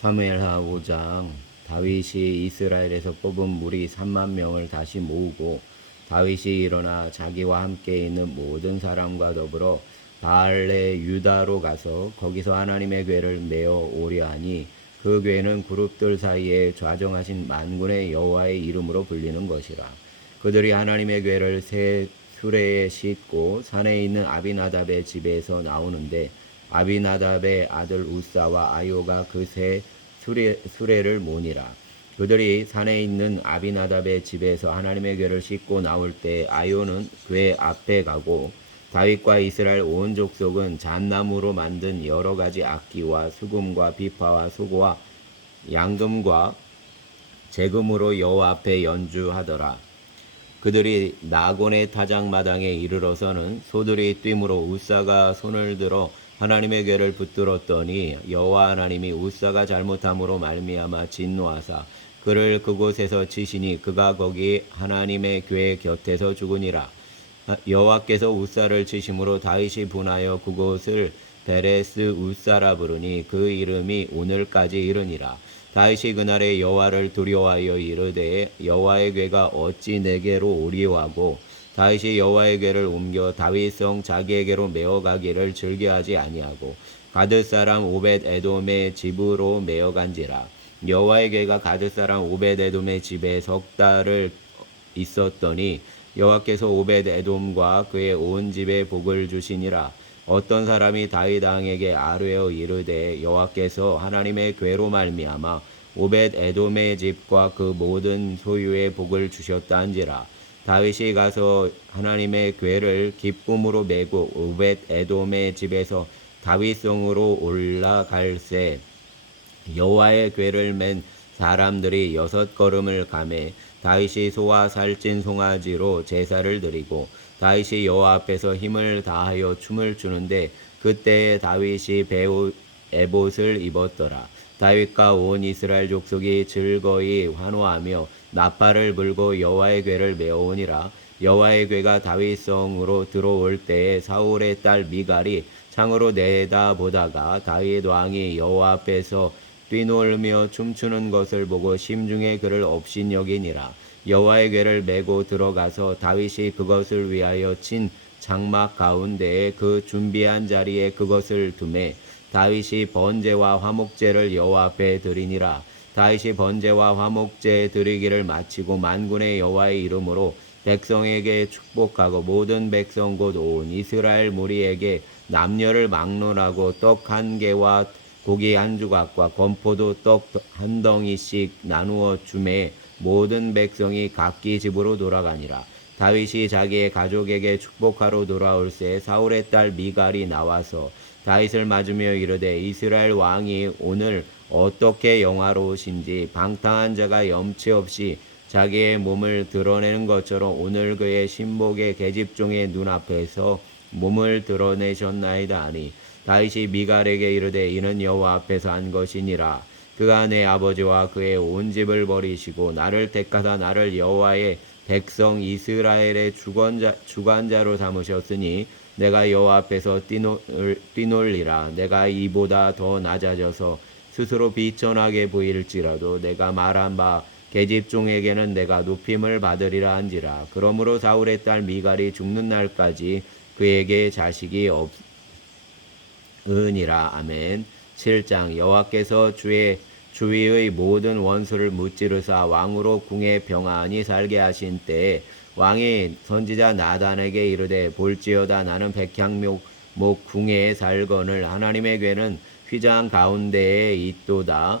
사무엘하 5장. 다윗이 이스라엘에서 뽑은 무리 3만 명을 다시 모으고 다윗이 일어나 자기와 함께 있는 모든 사람과 더불어 바알레 유다로 가서 거기서 하나님의 궤를 메어 오려 하니 그 궤는 그룹들 사이에 좌정하신 만군의 여호와의 이름으로 불리는 것이라. 그들이 하나님의 궤를 새 수레에 싣고 산에 있는 아비나답의 집에서 나오는데 아비나답의 아들 우사와 아요가 그 새 수레를 모니라. 그들이 산에 있는 아비나답의 집에서 하나님의 궤를 싣고 나올 때 아요는 궤 앞에 가고 다윗과 이스라엘 온 족속은 잣나무로 만든 여러 가지 악기와 수금과 비파와 소고와 양금과 재금으로 여호와 앞에 연주하더라. 그들이 나곤의 타작마당에 이르러서는 소들이 뛰므로 우사가 손을 들어 하나님의 궤를 붙들었더니 여호와 하나님이 우사가 잘못함으로 말미암아 진노하사 그를 그곳에서 치시니 그가 거기 하나님의 궤 곁에서 죽으니라. 여호와께서 우사를 치심으로 다윗이 분하여 그곳을 베레스 우사라 부르니 그 이름이 오늘까지 이르니라. 다윗이 그날에 여호와를 두려워하여 이르되 여호와의 궤가 어찌 내게로 오리오 하고 다윗이 여호와의 궤를 옮겨 다윗성 자기에게로 메어가기를 즐겨하지 아니하고 가드 사람 오벳 에돔의 집으로 메어간지라. 여호와의 궤가 가드 사람 오벳 에돔의 집에 석 달을 있었더니 여호와께서 오벳 에돔과 그의 온 집에 복을 주시니라. 어떤 사람이 다윗 왕에게 아뢰어 이르되 여호와께서 하나님의 궤로 말미암아 오벳 에돔의 집과 그 모든 소유에 복을 주셨다 한지라. 다윗이 가서 하나님의 궤를 기쁨으로 메고 오벳 에돔의 집에서 다윗성으로 올라갈새 여호와의 궤를 맨 사람들이 6걸음을 가매 다윗이 소와 살찐 송아지로 제사를 드리고 다윗이 여호와 앞에서 힘을 다하여 춤을 추는데 그때에 다윗이 배옷 에봇을 입었더라. 다윗과 온 이스라엘 족속이 즐거이 환호하며 나팔을 불고 여호와의 궤를 메어오니라. 여호와의 궤가 다윗성으로 들어올 때에 사울의 딸 미갈이 창으로 내다보다가 다윗 왕이 여호와 앞에서 뛰놀며 춤추는 것을 보고 심중에 그를 업신여기니라. 여호와의 궤를 메고 들어가서 다윗이 그것을 위하여 친 장막 가운데에 그 준비한 자리에 그것을 두매 다윗이 번제와 화목제를 여호와 앞에 드리니라. 다윗이 번제와 화목제 드리기를 마치고 만군의 여호와의 이름으로 백성에게 축복하고 모든 백성 곧 온 이스라엘 무리에게 남녀를 막론하고 떡 한 개와 고기 한 조각과 건포도 떡 한 덩이씩 나누어 주매 모든 백성이 각기 집으로 돌아가니라. 다윗이 자기의 가족에게 축복하러 돌아올새 사울의 딸 미갈이 나와서 다윗을 맞으며 이르되 이스라엘 왕이 오늘 어떻게 영화로우신지 방탕한 자가 염치 없이 자기의 몸을 드러내는 것처럼 오늘 그의 신복의 계집종의 눈앞에서 몸을 드러내셨나이다 하니 다윗이 미갈에게 이르되 이는 여호와 앞에서 한 것이니라. 그가 내 아버지와 그의 온 집을 버리시고 나를 택하사 나를 여호와의 백성 이스라엘의 주관자로 삼으셨으니 내가 여호와 앞에서 뛰놀리라. 내가 이보다 더 낮아져서 스스로 비천하게 보일지라도 내가 말한 바 계집종에게는 내가 높임을 받으리라 한지라. 그러므로 사울의 딸 미갈이 죽는 날까지 그에게 자식이 없으니라. 아멘. 7장. 여호와께서 주위의 모든 원수를 무찌르사 왕으로 궁에 평안히 살게 하신 때에 왕이 선지자 나단에게 이르되 볼지어다 나는 백향목 궁에 살거늘 하나님의 궤는 휘장 가운데에 있도다.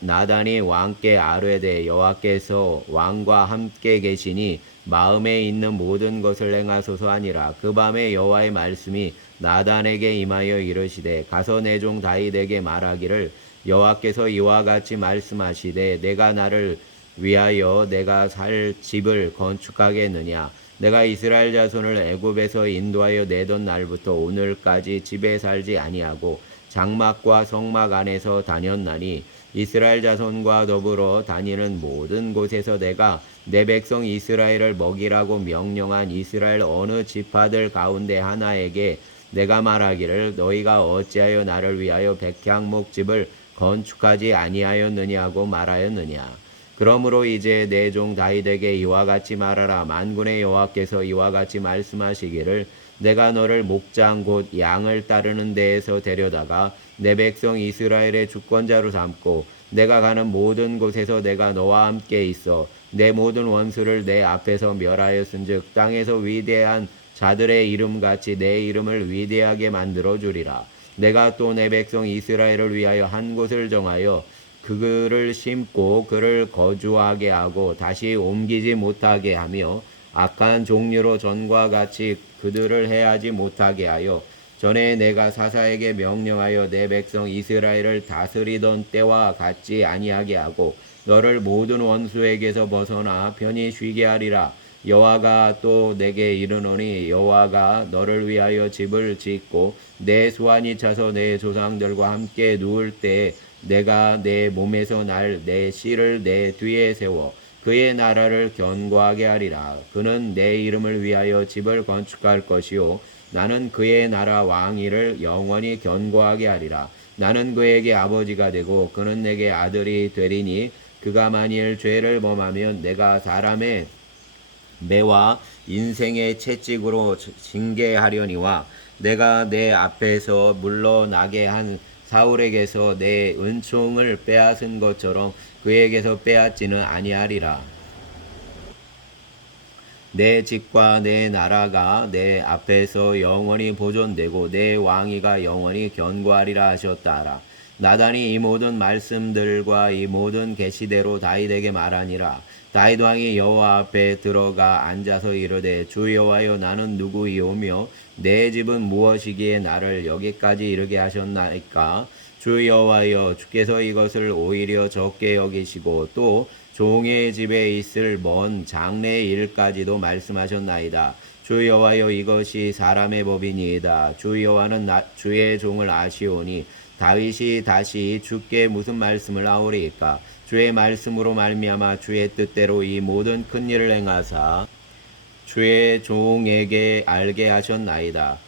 나단이 왕께 아뢰되 여호와께서 왕과 함께 계시니 마음에 있는 모든 것을 행하소서 하니라. 그 밤에 여호와의 말씀이 나단에게 임하여 이르시되 가서 내 종 다윗에게 말하기를 여호와께서 이와 같이 말씀하시되 내가 나를 위하여 내가 살 집을 건축하겠느냐. 내가 이스라엘 자손을 애굽에서 인도하여 내던 날부터 오늘까지 집에 살지 아니하고 장막과 성막 안에서 다녔나니 이스라엘 자손과 더불어 다니는 모든 곳에서 내가 내 백성 이스라엘을 먹이라고 명령한 이스라엘 어느 지파들 가운데 하나에게 내가 말하기를 너희가 어찌하여 나를 위하여 백향목집을 건축하지 아니하였느냐고 말하였느냐. 그러므로 이제 내 종 다윗에게 이와 같이 말하라. 만군의 여호와께서 이와 같이 말씀하시기를 내가 너를 목장 곧 양을 따르는 데에서 데려다가 내 백성 이스라엘의 주권자로 삼고 내가 가는 모든 곳에서 내가 너와 함께 있어 내 모든 원수를 내 앞에서 멸하였은즉 땅에서 위대한 자들의 이름같이 내 이름을 위대하게 만들어 주리라. 내가 또 내 백성 이스라엘을 위하여 한 곳을 정하여 그를 심고 그를 거주하게 하고 다시 옮기지 못하게 하며 악한 종류로 전과 같이 그들을 해하지 못하게 하여 전에 내가 사사에게 명령하여 내 백성 이스라엘을 다스리던 때와 같지 아니하게 하고 너를 모든 원수에게서 벗어나 편히 쉬게 하리라. 여호와가 또 내게 이르노니 여호와가 너를 위하여 집을 짓고 내 수완이 차서 내 조상들과 함께 누울 때에 내가 내 몸에서 날 내 씨를 내 뒤에 세워 그의 나라를 견고하게 하리라. 그는 내 이름을 위하여 집을 건축할 것이요 나는 그의 나라 왕위를 영원히 견고하게 하리라. 나는 그에게 아버지가 되고 그는 내게 아들이 되리니 그가 만일 죄를 범하면 내가 사람의 매와 인생의 채찍으로 징계하려니와 내가 내 앞에서 물러나게 한 사울에게서 내 은총을 빼앗은 것처럼 그에게서 빼앗지는 아니하리라. 내 집과 내 나라가 내 앞에서 영원히 보존되고 내 왕위가 영원히 견고하리라 하셨다라. 나단이 이 모든 말씀들과 이 모든 계시대로 다윗에게 말하니라. 다윗 왕이 여호와 앞에 들어가 앉아서 이르되 주 여호와여 나는 누구이오며 내 집은 무엇이기에 나를 여기까지 이르게 하셨나이까. 주 여호와여 주께서 이것을 오히려 적게 여기시고 또 종의 집에 있을 먼 장래의 일까지도 말씀하셨나이다. 주 여호와여 이것이 사람의 법이니이다. 주 여호와는 주의 종을 아시오니 다윗이 다시 주께 무슨 말씀을 하오리이까. 주의 말씀으로 말미암아 주의 뜻대로 이 모든 큰 일을 행하사 주의 종에게 알게 하셨나이다.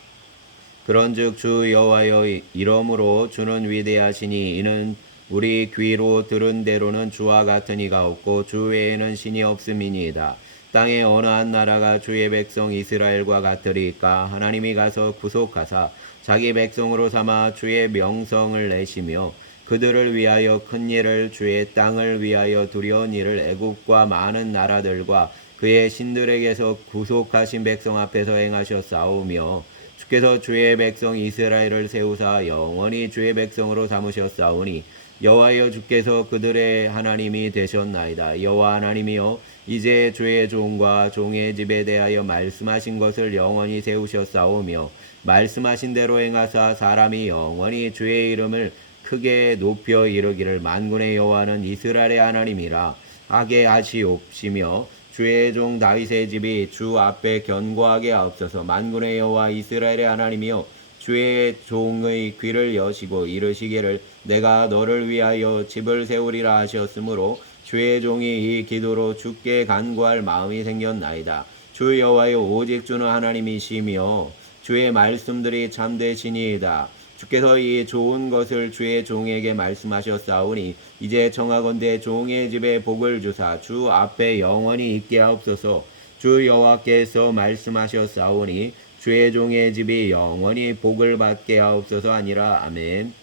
그런즉 주 여호와여 이러므로 주는 위대하시니 이는 우리 귀로 들은 대로는 주와 같은 이가 없고 주 외에는 신이 없음이니이다. 땅의 어느 한 나라가 주의 백성 이스라엘과 같으리까. 하나님이 가서 구속하사 자기 백성으로 삼아 주의 명성을 내시며 그들을 위하여 큰 일을 주의 땅을 위하여 두려운 일을 애국과 많은 나라들과 그의 신들에게서 구속하신 백성 앞에서 행하셨사오며 주께서 주의 백성 이스라엘을 세우사 영원히 주의 백성으로 삼으셨사오니 여호와여 주께서 그들의 하나님이 되셨나이다. 여호와 하나님이여 이제 주의 종과 종의 집에 대하여 말씀하신 것을 영원히 세우셨사오며 말씀하신 대로 행하사 사람이 영원히 주의 이름을 크게 높여 이르기를 만군의 여호와는 이스라엘의 하나님이라 하게 하시옵시며 주의 종 다윗의 집이 주 앞에 견고하게 하옵소서. 만군의 여호와 이스라엘의 하나님이여 주의 종의 귀를 여시고 이르시기를 내가 너를 위하여 집을 세우리라 하셨으므로 주의 종이 이 기도로 주께 간구할 마음이 생겼나이다. 주 여호와여 오직 주는 하나님이시며 주의 말씀들이 참되시니이다. 주께서 이 좋은 것을 주의 종에게 말씀하셨사오니 이제 청하건대 종의 집에 복을 주사 주 앞에 영원히 있게 하옵소서. 주 여호와께서 말씀하셨사오니 주의 종의 집이 영원히 복을 받게 하옵소서 하니라. 아멘.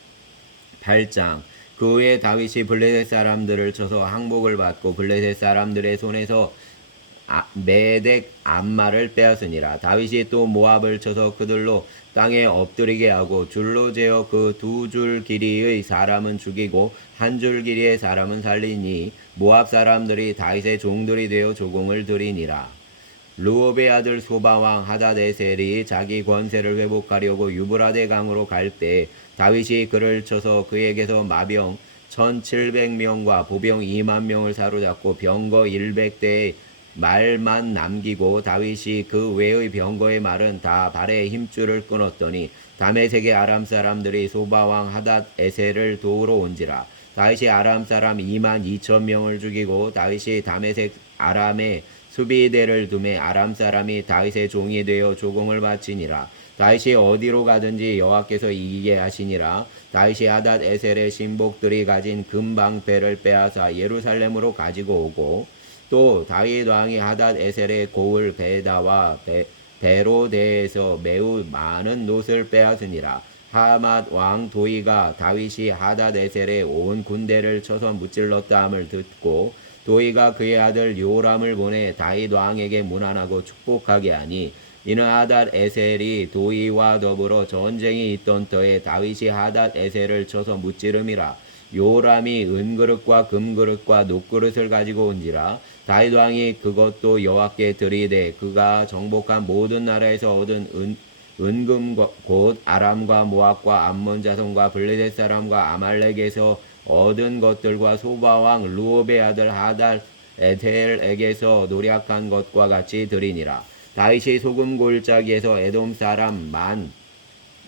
8장. 그 후에 다윗이 블레셋 사람들을 쳐서 항복을 받고 블레셋 사람들의 손에서 메덱 암마를 빼앗으니라. 다윗이 또 모압을 쳐서 그들로 땅에 엎드리게 하고 줄로 재어 그 2줄 길이의 사람은 죽이고 1줄 길이의 사람은 살리니 모압 사람들이 다윗의 종들이 되어 조공을 드리니라. 르홉의 아들 소바왕 하다데셀이 자기 권세를 회복하려고 유브라데 강으로 갈 때 다윗이 그를 쳐서 그에게서 마병 1700명과 보병 2만 명을 사로잡고 병거 100대의 말만 남기고 다윗이 그 외의 병거의 말은 다 발에 힘줄을 끊었더니 다메섹의 아람 사람들이 소바왕 하닷에셀을 도우러 온지라. 다윗이 아람 사람 2만 2천 명을 죽이고 다윗이 다메섹 아람에 수비대를 두매 아람 사람이 다윗의 종이 되어 조공을 바치니라. 다윗이 어디로 가든지 여호와께서 이기게 하시니라. 다윗이 하닷 에셀의 신복들이 가진 금방패를 빼앗아 예루살렘으로 가지고 오고 또 다윗 왕이 하닷 에셀의 고을 베다와 베로데에서 매우 많은 놋을 빼앗으니라. 하맛 왕 도이가 다윗이 하닷 에셀의 온 군대를 쳐서 무찔렀다함을 듣고 도이가 그의 아들 요람을 보내 다윗 왕에게 문안하고 축복하게 하니 이는 하닷 에셀이 도이와 더불어 전쟁이 있던 터에 다윗이 하닷 에셀을 쳐서 무찌름이라. 요람이 은그릇과 금그릇과 녹그릇을 가지고 온지라. 다윗 왕이 그것도 여호와께 드리되 그가 정복한 모든 나라에서 얻은 은금 곧 아람과 모압과 암몬 자손과 블레셋 사람과 아말렉에서 얻은 것들과 소바왕 루옵의 아들 하닷 에델에게서 노략한 것과 같이 드리니라. 다윗이 소금 골짜기에서 에돔 사람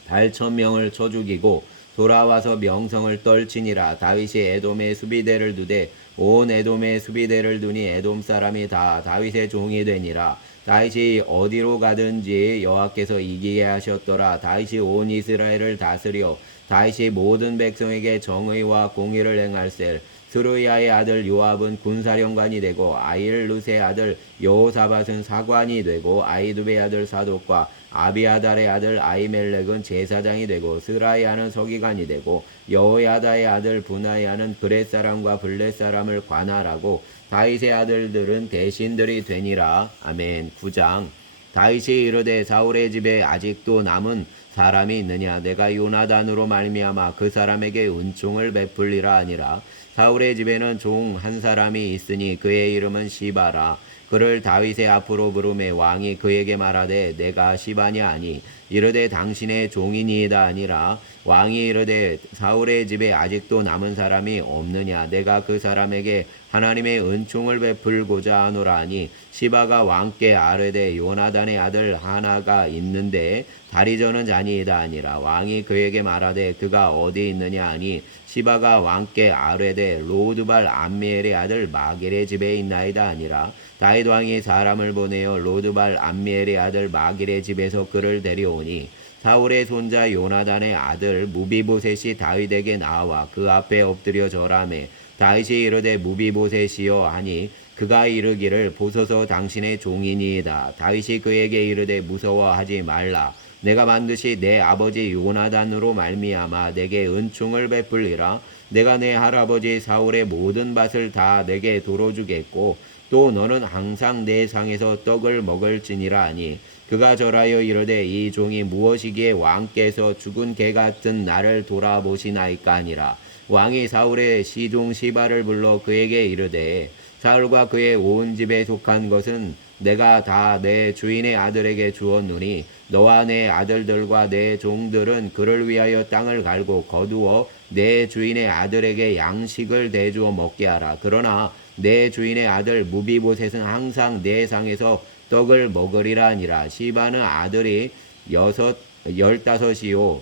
18,000명을 쳐 죽이고 돌아와서 명성을 떨치니라. 다윗이 에돔의 수비대를 두되 온 에돔의 수비대를 두니 에돔 사람이 다 다윗의 종이 되니라. 다윗이 어디로 가든지 여호와께서 이기게 하셨더라. 다윗이 온 이스라엘을 다스려 다윗이 모든 백성에게 정의와 공의를 행할세. 스루야의 아들 요압은 군사령관이 되고 아일룻의 아들 여호사밧은 사관이 되고 아이두베의 아들 사독과 아비아달의 아들 아이멜렉은 제사장이 되고 스라야는 서기관이 되고 여호야다의 아들 분하야는 그렛 사람과 블렛 사람을 관할하고 다윗의 아들들은 대신들이 되니라. 아멘. 9장. 다윗이 이르되 사울의 집에 아직도 남은 사람이 있느냐? 내가 요나단으로 말미암아 그 사람에게 은총을 베풀리라 하니라. 사울의 집에는 종 한 사람이 있으니 그의 이름은 시바라. 그를 다윗의 앞으로 부르매 왕이 그에게 말하되 내가 시바냐 하니 이르되 당신의 종이니이다 아니라. 왕이 이르되 사울의 집에 아직도 남은 사람이 없느냐? 내가 그 사람에게 하나님의 은총을 베풀고자 하노라 하니 시바가 왕께 아뢰되 요나단의 아들 하나가 있는데 다리 저는 자니이다 아니라. 왕이 그에게 말하되 그가 어디 있느냐 하니 시바가 왕께 아뢰되 로드발 암미엘의 아들 마길의 집에 있나이다 아니라. 다윗 왕이 사람을 보내어 로드발 암미엘의 아들 마길의 집에서 그를 데려오니 사울의 손자 요나단의 아들 무비보셋이 다윗에게 나와 그 앞에 엎드려 절하매 다윗이 이르되 무비보셋이여 하니 그가 이르기를 보소서 당신의 종이니이다. 다윗이 그에게 이르되 무서워하지 말라. 내가 반드시 내 아버지 요나단으로 말미암아 내게 은총을 베풀리라. 내가 내 할아버지 사울의 모든 밭을 다 내게 도로 주겠고 또 너는 항상 내 상에서 떡을 먹을지니라 하니 그가 절하여 이르되 이 종이 무엇이기에 왕께서 죽은 개 같은 나를 돌아보시나이까 하니라. 왕이 사울의 시종 시바를 불러 그에게 이르되 사울과 그의 온 집에 속한 것은 내가 다 내 주인의 아들에게 주었노니 너와 내 아들들과 내 종들은 그를 위하여 땅을 갈고 거두어 내 주인의 아들에게 양식을 대주어 먹게 하라. 그러나 내 주인의 아들 무비보셋은 항상 내 상에서 떡을 먹으리라 하니라. 시바는 아들이 15이요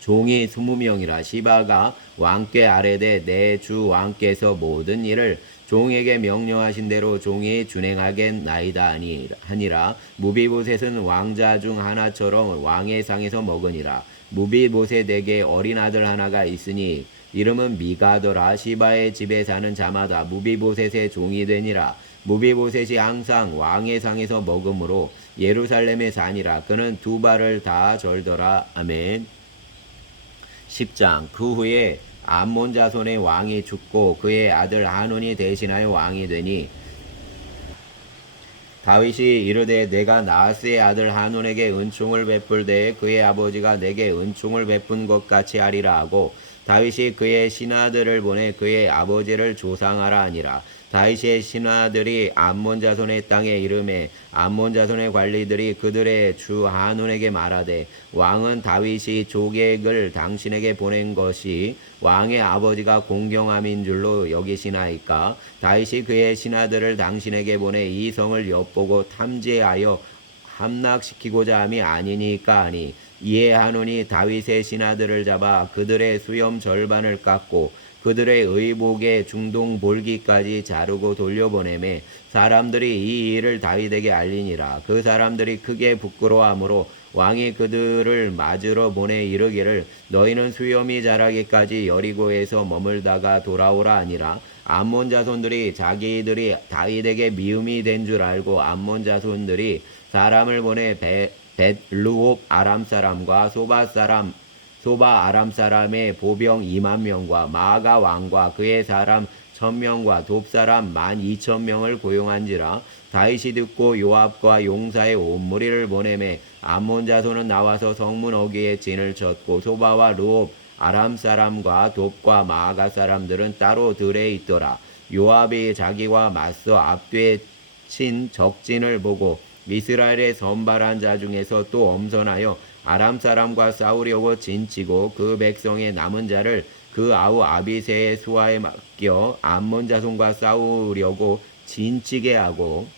종이 20명이라. 시바가 왕께 아뢰되 내 주 왕께서 모든 일을 종에게 명령하신 대로 종이 준행하겠나이다 하니라. 무비보셋은 왕자 중 하나처럼 왕의 상에서 먹으니라. 무비보셋에게 어린 아들 하나가 있으니 이름은 미가더라. 시바의 집에 사는 자마다 무비보셋의 종이 되니라. 무비보셋이 항상 왕의 상에서 먹음으로 예루살렘에 사니라. 그는 두 발을 다 절더라. 아멘. 10장. 그 후에 암몬 자손의 왕이 죽고 그의 아들 하논이 대신하여 왕이 되니 다윗이 이르되 내가 나하스의 아들 하논에게 은총을 베풀되 그의 아버지가 내게 은총을 베푼 것 같이 하리라 하고 다윗이 그의 신하들을 보내 그의 아버지를 조상하라 하니라. 다윗의 신하들이 암몬 자손의 땅에 이르매 암몬 자손의 관리들이 그들의 주 하논에게 말하되 왕은 다윗이 조객을 당신에게 보낸 것이 왕의 아버지가 공경함인 줄로 여기시나이까. 다윗이 그의 신하들을 당신에게 보내 이 성을 엿보고 탐지하여 함락시키고자 함이 아니니까 하니 이에 하논이 다윗의 신하들을 잡아 그들의 수염 절반을 깎고 그들의 의복의 중동 볼기까지 자르고 돌려보내매 사람들이 이 일을 다윗에게 알리니라. 그 사람들이 크게 부끄러워하므로 왕이 그들을 맞으러 보내 이르기를 너희는 수염이 자라기까지 여리고에서 머물다가 돌아오라 하니라. 암몬 자손들이 자기들이 다윗에게 미움이 된 줄 알고 암몬 자손들이 사람을 보내 벳르홉 아람 사람과 소바 아람 사람의 보병 2만 명과 마아가 왕과 그의 사람 1000명과 돕 사람 12,000명을 고용한지라. 다윗이 듣고 요압과 용사의 온 무리를 보내매 암몬 자손은 나와서 성문 어귀에 진을 쳤고 소바와 르홉 아람 사람과 돕과 마아가 사람들은 따로 들에 있더라. 요압이 자기와 맞서 앞뒤에 친 적진을 보고 이스라엘의 선발한 자 중에서 또 엄선하여 아람 사람과 싸우려고 진치고 그 백성의 남은 자를 그 아우 아비새의 수하에 맡겨 암몬 자손과 싸우려고 진치게 하고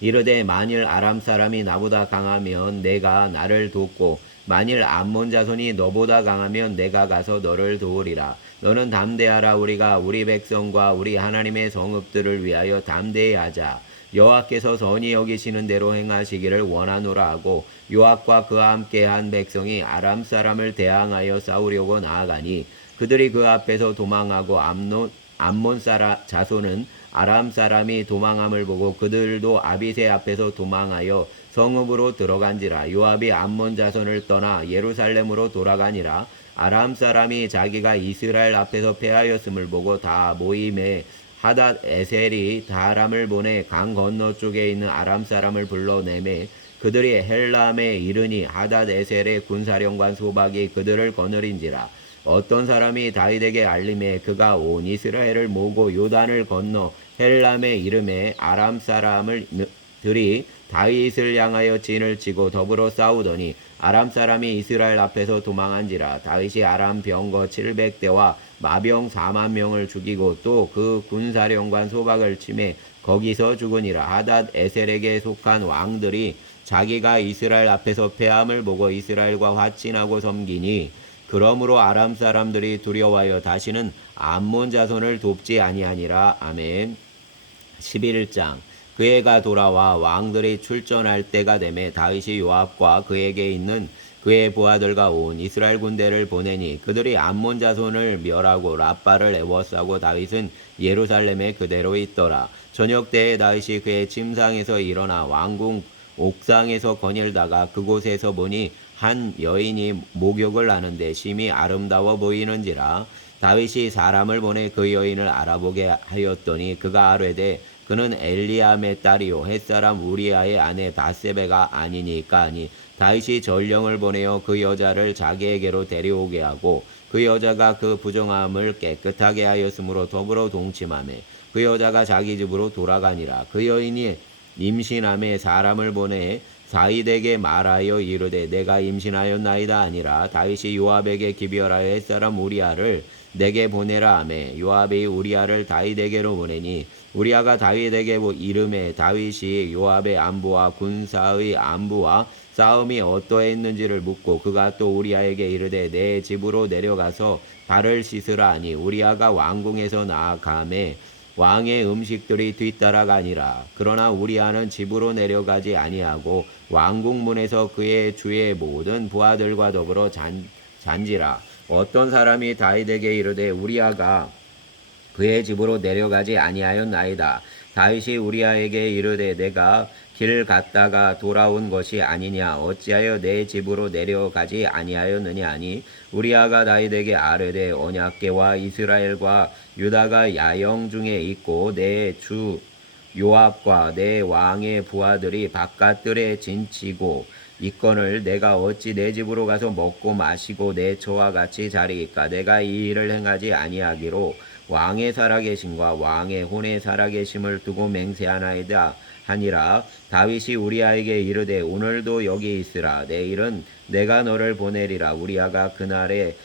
이르되 만일 아람 사람이 나보다 강하면 내가 나를 돕고 만일 암몬 자손이 너보다 강하면 내가 가서 너를 도우리라. 너는 담대하라. 우리가 우리 백성과 우리 하나님의 성읍들을 위하여 담대히 하자. 여호와께서 선히 여기시는 대로 행하시기를 원하노라 하고 요압과 그와 함께 한 백성이 아람 사람을 대항하여 싸우려고 나아가니 그들이 그 앞에서 도망하고 암몬 자손은 아람 사람이 도망함을 보고 그들도 아비새 앞에서 도망하여 성읍으로 들어간지라. 요압이 암몬 자손을 떠나 예루살렘으로 돌아가니라. 아람 사람이 자기가 이스라엘 앞에서 패하였음을 보고 다 모임에 하닷 에셀이 다람을 보내 강 건너쪽에 있는 아람 사람을 불러내매 그들이 헬람에 이르니 하닷 에셀의 군사령관 소박이 그들을 거느린지라. 어떤 사람이 다윗에게 알림해 그가 온 이스라엘을 모으고 요단을 건너 헬람에 이름에 아람 사람들이 다윗을 향하여 진을 치고 더불어 싸우더니 아람 사람이 이스라엘 앞에서 도망한지라. 다윗이 아람 병거 700대와 마병 4만 명을 죽이고 또 그 군사령관 소박을 치매 거기서 죽으니라. 하닷 에셀에게 속한 왕들이 자기가 이스라엘 앞에서 패함을 보고 이스라엘과 화친하고 섬기니 그러므로 아람 사람들이 두려워하여 다시는 암몬 자손을 돕지 아니하니라. 아멘. 11장. 그 해가 돌아와 왕들이 출전할 때가 되매 다윗이 요압과 그에게 있는 그의 부하들과 온 이스라엘 군대를 보내니 그들이 암몬 자손을 멸하고 라빠를 에워싸고 다윗은 예루살렘에 그대로 있더라. 저녁 때에 다윗이 그의 침상에서 일어나 왕궁 옥상에서 거닐다가 그곳에서 보니 한 여인이 목욕을 하는데 심히 아름다워 보이는지라. 다윗이 사람을 보내 그 여인을 알아보게 하였더니 그가 아뢰되 그는 엘리암의 딸이요 햇사람 우리아의 아내 바세베가 아니니까 하니 다윗이 전령을 보내어 그 여자를 자기에게로 데려오게 하고 그 여자가 그 부정함을 깨끗하게 하였으므로 더불어 동침하매 그 여자가 자기 집으로 돌아가니라. 그 여인이 임신함에 사람을 보내 다윗에게 말하여 이르되 내가 임신하였나이다 아니라 다윗이 요압에게 기별하여 햇사람 우리아를 내게 보내라 하매 요압이 우리아를 다윗에게로 보내니 우리아가 다윗에게 이름에 다윗이 요압의 안부와 군사의 안부와 싸움이 어떠했는지를 묻고 그가 또 우리아에게 이르되 내 집으로 내려가서 발을 씻으라 하니 우리아가 왕궁에서 나아가매 왕의 음식들이 뒤따라가니라. 그러나 우리아는 집으로 내려가지 아니하고 왕궁 문에서 그의 주의 모든 부하들과 더불어 잔지라. 어떤 사람이 다윗에게 이르되 우리아가 그의 집으로 내려가지 아니하였나이다. 다윗이 우리아에게 이르되 내가 길 갔다가 돌아온 것이 아니냐 어찌하여 내 집으로 내려가지 아니하였느냐 하니 우리아가 다윗에게 아뢰되 언약궤와 이스라엘과 유다가 야영 중에 있고 내 주 요압과 내 왕의 부하들이 바깥들에 진치고 이건을 내가 어찌 내 집으로 가서 먹고 마시고 내 처와 같이 자리이까. 내가 이 일을 행하지 아니하기로 왕의 살아계심과 왕의 혼의 살아계심을 두고 맹세하나이다 하니라. 다윗이 우리아에게 이르되 오늘도 여기 있으라. 내일은 내가 너를 보내리라. 우리아가 그날에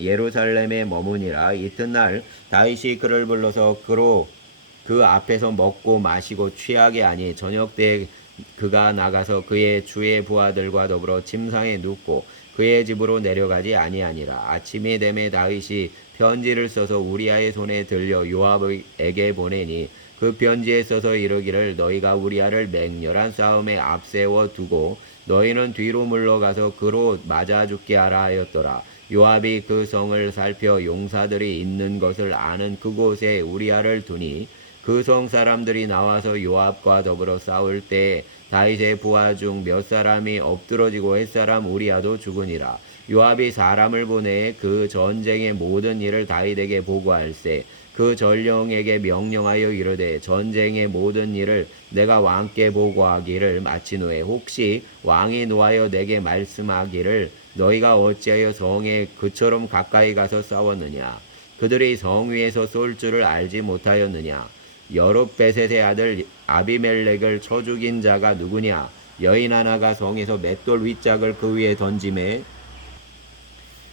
예루살렘에 머무니라. 이튿날 다윗이 그를 불러서 그 앞에서 먹고 마시고 취하게 하니 저녁 때에 그가 나가서 그의 주의 부하들과 더불어 침상에 눕고 그의 집으로 내려가지 아니하니라. 아침이 되매 다윗이 편지를 써서 우리아의 손에 들려 요압에게 보내니 그 편지에 써서 이르기를 너희가 우리아를 맹렬한 싸움에 앞세워 두고 너희는 뒤로 물러가서 그로 맞아 죽게 하라 하였더라. 요압이 그 성을 살펴 용사들이 있는 것을 아는 그곳에 우리아를 두니 그 성 사람들이 나와서 요압과 더불어 싸울 때에 다윗의 부하 중 몇 사람이 엎드러지고 햇사람 우리아도 죽으니라. 요압이 사람을 보내 그 전쟁의 모든 일을 다윗에게 보고할세 그 전령에게 명령하여 이르되 전쟁의 모든 일을 내가 왕께 보고하기를 마친 후에 혹시 왕이 노하여 내게 말씀하기를 너희가 어찌하여 성에 그처럼 가까이 가서 싸웠느냐 그들이 성 위에서 쏠 줄을 알지 못하였느냐 여룹베셋의 아들 아비멜렉을 쳐 죽인 자가 누구냐 여인 하나가 성에서 맷돌 윗짝을 그 위에 던짐에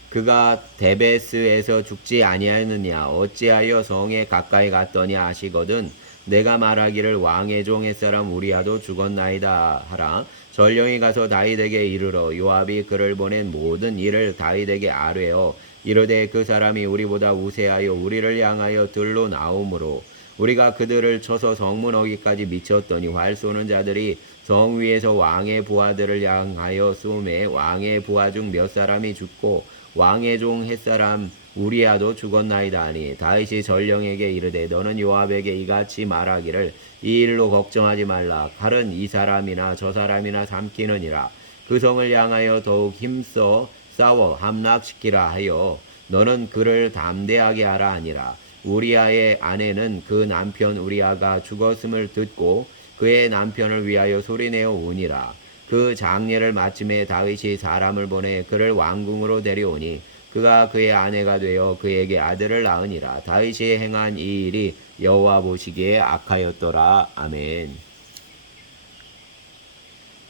그가 데베스에서 죽지 아니하였느냐 어찌하여 성에 가까이 갔더냐 하시거든 내가 말하기를 왕의 종 햇사람 우리아도 죽었나이다 하라. 전령이 가서 다윗에게 이르러 요압이 그를 보낸 모든 일을 다윗에게 아뢰어 이르되 그 사람이 우리보다 우세하여 우리를 향하여 들로 나오므로 우리가 그들을 쳐서 성문 어기까지 미쳤더니 활 쏘는 자들이 성 위에서 왕의 부하들을 향하여 쏘매 왕의 부하 중 몇 사람이 죽고 왕의 종 햇사람 우리아도 죽었나이다 하니 다윗이 전령에게 이르되 너는 요압에게 이같이 말하기를 이 일로 걱정하지 말라 칼은 이 사람이나 저 사람이나 삼키느니라 그 성을 향하여 더욱 힘써 싸워 함락시키라 하여 너는 그를 담대하게 하라 하니라. 우리아의 아내는 그 남편 우리아가 죽었음을 듣고 그의 남편을 위하여 소리내어 우니라. 그 장례를 마침에 다윗이 사람을 보내 그를 왕궁으로 데려오니 그가 그의 아내가 되어 그에게 아들을 낳으니라. 다윗이 행한 이 일이 여호와 보시기에 악하였더라. 아멘.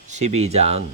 12장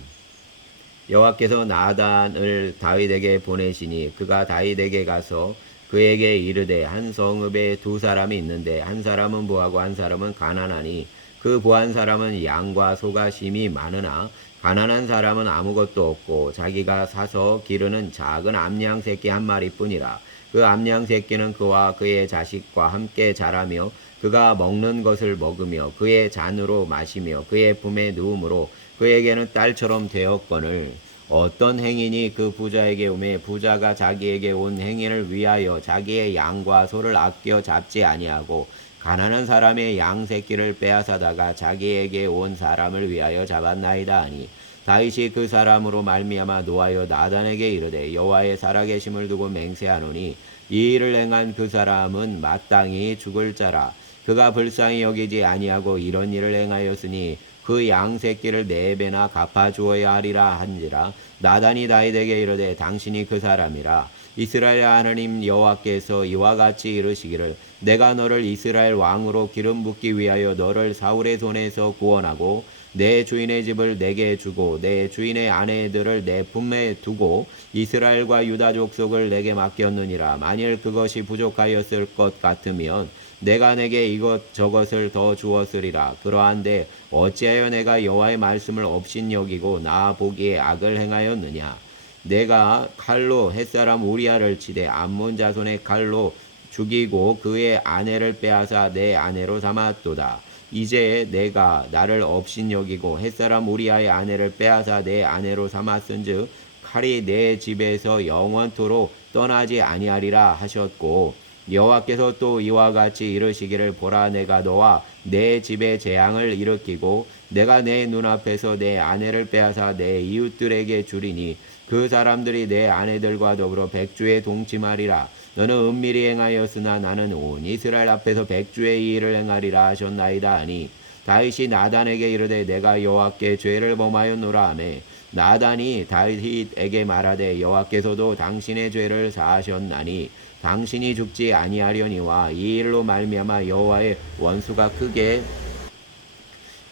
여호와께서 나단을 다윗에게 보내시니 그가 다윗에게 가서 그에게 이르되 한 성읍에 두 사람이 있는데 한 사람은 부하고 한 사람은 가난하니 그 부한 사람은 양과 소가 심히 많으나 가난한 사람은 아무것도 없고 자기가 사서 기르는 작은 암양 새끼 한 마리뿐이라. 그 암양 새끼는 그와 그의 자식과 함께 자라며 그가 먹는 것을 먹으며 그의 잔으로 마시며 그의 품에 누움으로 그에게는 딸처럼 되었거늘 어떤 행인이 그 부자에게 오매 부자가 자기에게 온 행인을 위하여 자기의 양과 소를 아껴 잡지 아니하고 가난한 사람의 양 새끼를 빼앗아다가 자기에게 온 사람을 위하여 잡았나이다 하니 다윗이 그 사람으로 말미암아 노하여 나단에게 이르되 여호와의 살아계심을 두고 맹세하노니 이 일을 행한 그 사람은 마땅히 죽을 자라. 그가 불쌍히 여기지 아니하고 이런 일을 행하였으니 그 양 새끼를 4배나 갚아주어야 하리라 한지라. 나단이 다윗에게 이르되 당신이 그 사람이라. 이스라엘 하나님 여호와께서 이와 같이 이르시기를 내가 너를 이스라엘 왕으로 기름 붓기 위하여 너를 사울의 손에서 구원하고 내 주인의 집을 내게 주고 내 주인의 아내들을 내 품에 두고 이스라엘과 유다 족속을 내게 맡겼느니라. 만일 그것이 부족하였을 것 같으면 내가 내게 이것 저것을 더 주었으리라. 그러한데 어찌하여 내가 여호와의 말씀을 업신여기고 나 보기에 악을 행하였느냐. 내가 칼로 햇사람 우리아를 치되 암몬 자손의 칼로 죽이고 그의 아내를 빼앗아 내 아내로 삼았도다. 이제 내가 나를 업신여기고 햇사람 우리아의 아내를 빼앗아 내 아내로 삼았은즉 칼이 내 집에서 영원토록 떠나지 아니하리라 하셨고 여호와께서 또 이와 같이 이르시기를 보라 내가 너와 내 집에 재앙을 일으키고 내가 내 눈앞에서 내 아내를 빼앗아 내 이웃들에게 주리니 그 사람들이 내 아내들과 더불어 백주에 동침하리라. 너는 은밀히 행하였으나 나는 온 이스라엘 앞에서 백주의 이 일을 행하리라 하셨나이다 하니 다윗이 나단에게 이르되 내가 여호와께 죄를 범하였노라 하매 나단이 다윗에게 말하되 여호와께서도 당신의 죄를 사하셨나니 당신이 죽지 아니하려니와 이 일로 말미암아 여호와의 원수가 크게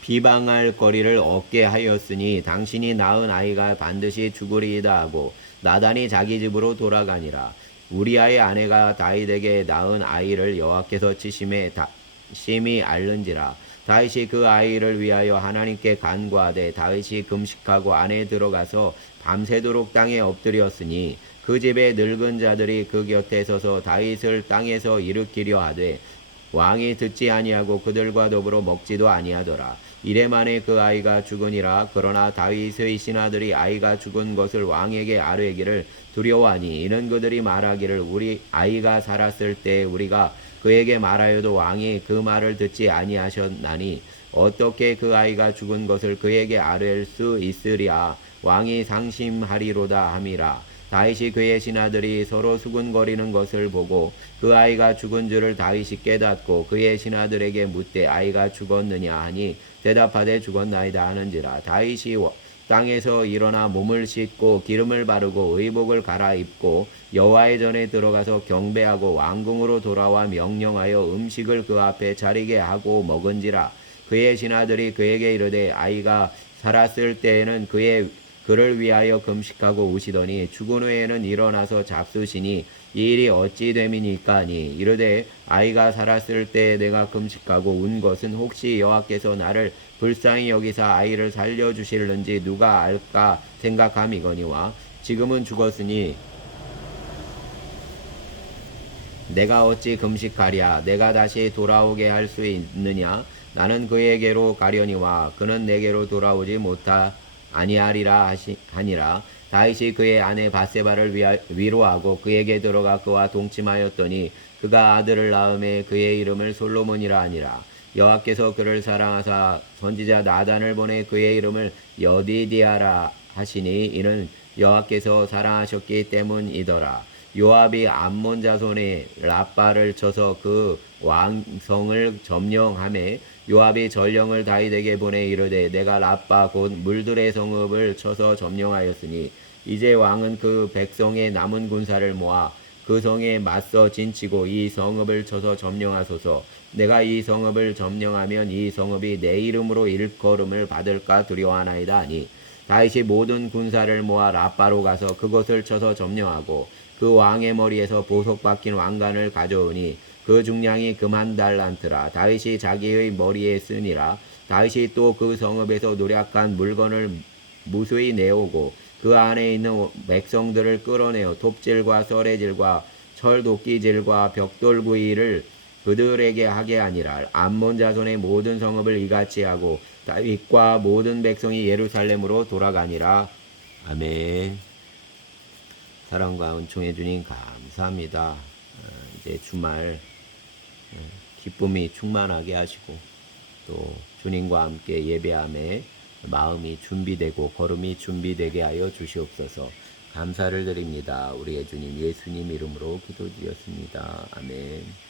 비방할 거리를 얻게 하였으니 당신이 낳은 아이가 반드시 죽으리이다 하고 나단이 자기 집으로 돌아가니라. 우리아의 아내가 다윗에게 낳은 아이를 여호와께서 치심에 심히 앓는지라. 다윗이 그 아이를 위하여 하나님께 간구하되 다윗이 금식하고 안에 들어가서 밤새도록 땅에 엎드렸으니 그 집의 늙은 자들이 그 곁에 서서 다윗을 땅에서 일으키려 하되 왕이 듣지 아니하고 그들과 더불어 먹지도 아니하더라. 이래 만에 그 아이가 죽으니라. 그러나 다윗의 신하들이 아이가 죽은 것을 왕에게 아뢰기를 두려워하니 이는 그들이 말하기를 우리 아이가 살았을 때 우리가 그에게 말하여도 왕이 그 말을 듣지 아니하셨나니 어떻게 그 아이가 죽은 것을 그에게 아뢰 수 있으랴. 왕이 상심하리로다 함이라. 다윗이 그의 신하들이 서로 수군거리는 것을 보고 그 아이가 죽은 줄을 다윗이 깨닫고 그의 신하들에게 묻되 아이가 죽었느냐 하니 대답하되 죽었나이다 하는지라. 다윗이 땅에서 일어나 몸을 씻고 기름을 바르고 의복을 갈아입고 여호와의 전에 들어가서 경배하고 왕궁으로 돌아와 명령하여 음식을 그 앞에 차리게 하고 먹은지라. 그의 신하들이 그에게 이르되 아이가 살았을 때에는 그를 위하여 금식하고 우시더니 죽은 후에는 일어나서 잡수시니 이 일이 어찌 됨이니까 하니 이르되 아이가 살았을 때 내가 금식하고 운 것은 혹시 여호와께서 나를 불쌍히 여기사 아이를 살려주실는지 누가 알까 생각함이거니와 지금은 죽었으니 내가 어찌 금식하랴. 내가 다시 돌아오게 할 수 있느냐. 나는 그에게로 가려니와 그는 내게로 돌아오지 아니하리라 하니라. 다윗이 그의 아내 바세바를 위로하고 그에게 들어가 그와 동침하였더니 그가 아들을 낳음에 그의 이름을 솔로몬이라 하니라. 여호와께서 그를 사랑하사 선지자 나단을 보내 그의 이름을 여디디아라 하시니 이는 여호와께서 사랑하셨기 때문이더라. 요압이 암몬 자손의 라빠를 쳐서 그 왕성을 점령하매 요압이 전령을 다윗에게 보내 이르되 내가 라빠 곧 물들의 성읍을 쳐서 점령하였으니 이제 왕은 그 백성의 남은 군사를 모아 그 성에 맞서 진치고 이 성읍을 쳐서 점령하소서. 내가 이 성읍을 점령하면 이 성읍이 내 이름으로 일컬음을 받을까 두려워하나이다 하니 다윗이 모든 군사를 모아 라빠로 가서 그것을 쳐서 점령하고 그 왕의 머리에서 보석 박힌 왕관을 가져오니 그 중량이 그만 달란트라. 다윗이 자기의 머리에 쓰니라. 다윗이 또 그 성읍에서 노략한 물건을 무수히 내오고 그 안에 있는 백성들을 끌어내어 톱질과 썰애질과 철도끼질과 벽돌구이를 그들에게 하게 하니라. 암몬 자손의 모든 성읍을 이같이 하고 다윗과 모든 백성이 예루살렘으로 돌아가니라. 아멘. 사랑과 은총의 주님 감사합니다. 이제 주말 기쁨이 충만하게 하시고 또 주님과 함께 예배함에 마음이 준비되고 걸음이 준비되게 하여 주시옵소서. 감사를 드립니다. 우리의 주님 예수님 이름으로 기도드렸습니다. 아멘.